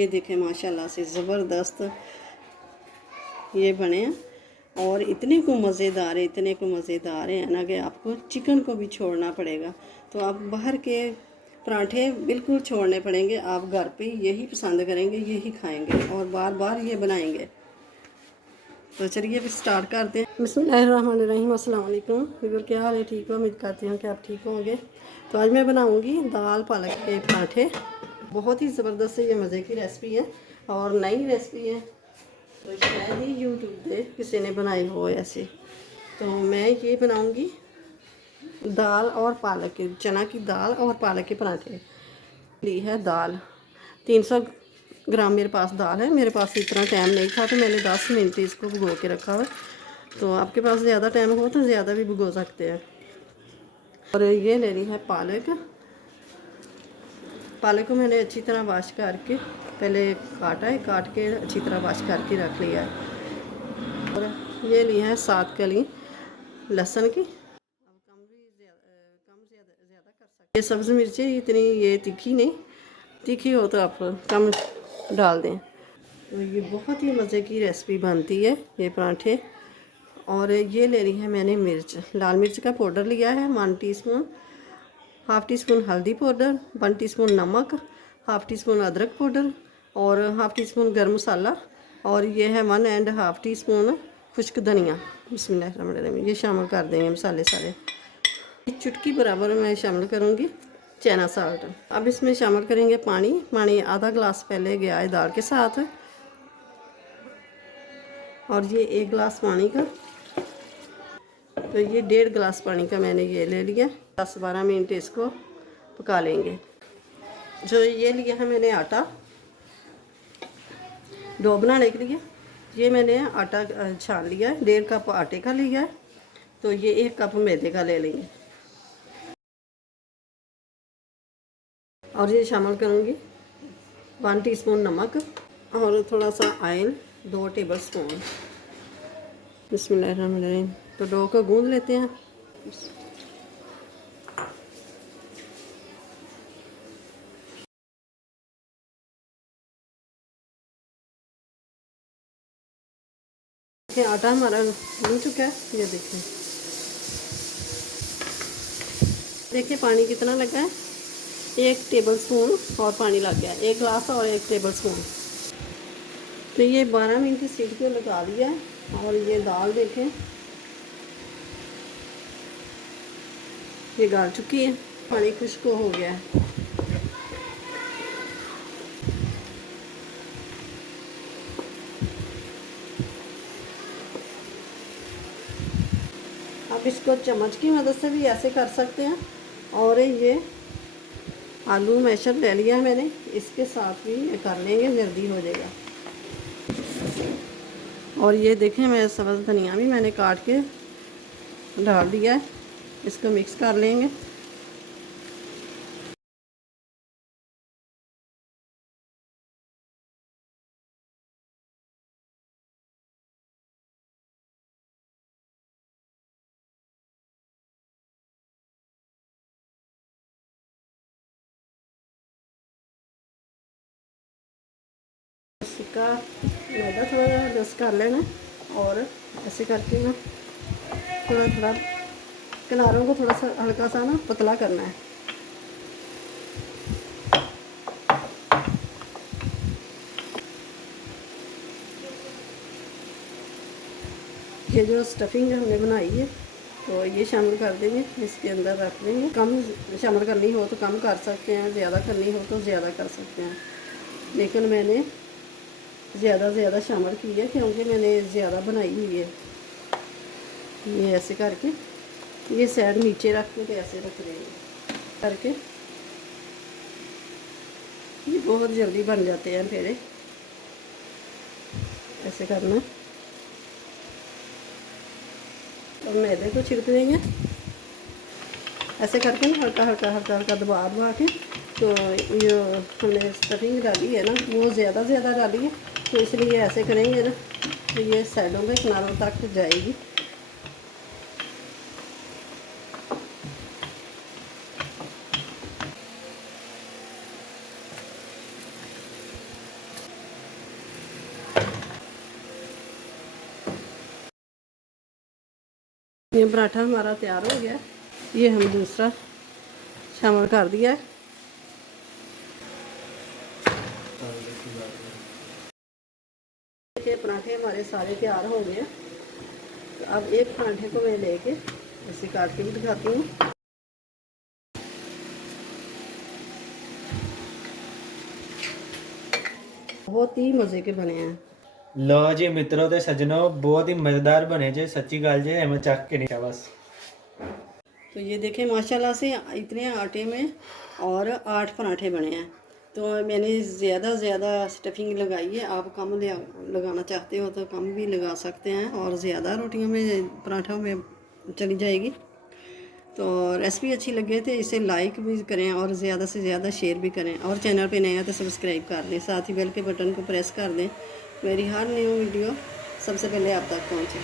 ये देखें माशाल्लाह से ज़बरदस्त ये बने हैं और इतने को मज़ेदार है, इतने को मज़ेदार है ना कि आपको चिकन को भी छोड़ना पड़ेगा। तो आप बाहर के पराठे बिल्कुल छोड़ने पड़ेंगे, आप घर पे यही पसंद करेंगे, यही खाएंगे और बार बार ये बनाएंगे। तो चलिए फिर स्टार्ट करते हैं। बिस्मिल्लाहिर्रहमानिर्रहीम। अस्सलाम वालेकुम वीवर, क्या हाल है? ठीक हो? उम्मीद करती हूँ कि आप ठीक होंगे। तो आज मैं बनाऊँगी दाल पालक के पराठे। बहुत ही ज़बरदस्त ये मज़े की रेसिपी है और नई रेसिपी है, तो शायद ही यूट्यूब पे किसी ने बनाई हो ऐसे। तो मैं ये बनाऊँगी दाल और पालक के, चना की दाल और पालक के पराठे। ली है दाल 300 ग्राम मेरे पास दाल है। मेरे पास इतना टाइम नहीं था तो मैंने 10 मिनट इसको भिगो के रखा है। तो आपके पास ज़्यादा टाइम हो तो ज़्यादा भी भिगो सकते हैं। और ये ले रही है पालक। पालक को मैंने अच्छी तरह वॉश करके पहले काटा है, काट के अच्छी तरह वॉश करके रख लिया है। और ये ली है 7 कली लहसुन की। कम ज़्यादा कर सकते। ये सब्ज़ मिर्ची इतनी ये तीखी नहीं, तीखी हो तो आप कम डाल दें। तो ये बहुत ही मज़े की रेसिपी बनती है ये पराठे। और ये ले रही है मैंने मिर्च, लाल मिर्च का पाउडर लिया है 1 टीस्पून, हाफ़ टी स्पून हल्दी पाउडर, 1 टीस्पून नमक, हाफ़ टी स्पून अदरक पाउडर और हाफ़ टी स्पून गर्म मसाला। और ये है 1.5 टीस्पून खुश्क धनिया। बिस्मिल्लाहिर्रहमानिर्रहीम। ये शामिल कर देंगे मसाले सारे। चुटकी बराबर मैं शामिल करूँगी चना साल्ट। अब इसमें शामिल करेंगे पानी। पानी आधा गिलास पहले गया है दाल के साथ। और ये 1 गिलास पानी का, तो ये 1.5 गिलास पानी का मैंने ये ले लिया। 10-12 मिनट इसको पका लेंगे। जो ये लिया है मैंने आटा डो बनाने के लिए, ये मैंने आटा छान लिया है। 1.5 कप आटे का लिया है, तो ये 1 कप मैदे का ले लेंगे। और ये शामिल करूँगी 1 टीस्पून नमक और थोड़ा सा ऑयल 2 टेबल स्पून। बिस्मिल्लाहिर्रहमानिर्रहीम। तो डो को गूंद लेते हैं। देखिए आटा हमारा गूंद चुका है, ये देखें। देखिए पानी कितना लगा है, 1 टेबल स्पून और पानी लग गया, 1 गिलास और 1 टेबल स्पून। तो ये 12 मिनट सीट पे लगा दिया है। और ये दाल देखें ये गाल चुकी है, पानी खुश्क हो गया है। आप इसको चम्मच की मदद से भी ऐसे कर सकते हैं। और ये आलू मैशर ले लिया है मैंने, इसके साथ भी कर लेंगे, जल्दी हो जाएगा। और ये देखें मैं सब्ज़ धनिया भी मैंने काट के डाल दिया है, इसको मिक्स कर लेंगे। इसका मैदा थोड़ा जस्ट कर लेना और ऐसे करके ना थोड़ा थोड़ा किनारों को थोड़ा सा हल्का सा ना पतला करना है। ये जो स्टफिंग हमने बनाई है तो ये शामिल कर देंगे, इसके अंदर रख देंगे। कम शामिल करनी हो तो कम कर सकते हैं, ज़्यादा करनी हो तो ज़्यादा कर सकते हैं, लेकिन मैंने ज़्यादा शामिल की है क्योंकि मैंने ज़्यादा बनाई हुई है। ये ऐसे करके ये साइड नीचे रख के तो ऐसे रख देंगे करके, ये बहुत जल्दी बन जाते हैं पेड़े। ऐसे करना और मैदे को छिड़क देंगे ऐसे करके ना, हल्का हल्का हल्का हल्का दबा के। तो ये हमने स्टफिंग डाली है ना वो ज़्यादा डाली है, तो इसलिए ऐसे करेंगे ना तो ये साइडों में किनारों तक जाएगी। ये पराठा हमारा तैयार हो गया। ये हम दूसरा शामिल कर दिया है। देखिए पराठे हमारे सारे तैयार हो गए। तो अब एक पराठे को मैं लेके इसे काट के भी दिखाती हूँ। बहुत ही मज़े के बने हैं। लो जी मित्रों ते सज्जनों, बहुत ही मज़ेदार बने जे, सच्ची गल जे, मैं चख के नहीं बस। तो ये देखें माशाल्लाह से इतने आटे में और 8 पराठे बने हैं। तो मैंने ज़्यादा स्टफिंग लगाई है। आप कम लगाना चाहते हो तो कम भी लगा सकते हैं, और ज़्यादा रोटियों में पराठों में चली जाएगी। तो रेसिपी अच्छी लगे तो इसे लाइक भी करें और ज़्यादा से ज़्यादा शेयर भी करें, और चैनल पे नया तो सब्सक्राइब कर दें, साथ ही बेल के बटन को प्रेस कर दें। मेरी हर न्यू वीडियो सबसे पहले आप तक पहुँचे।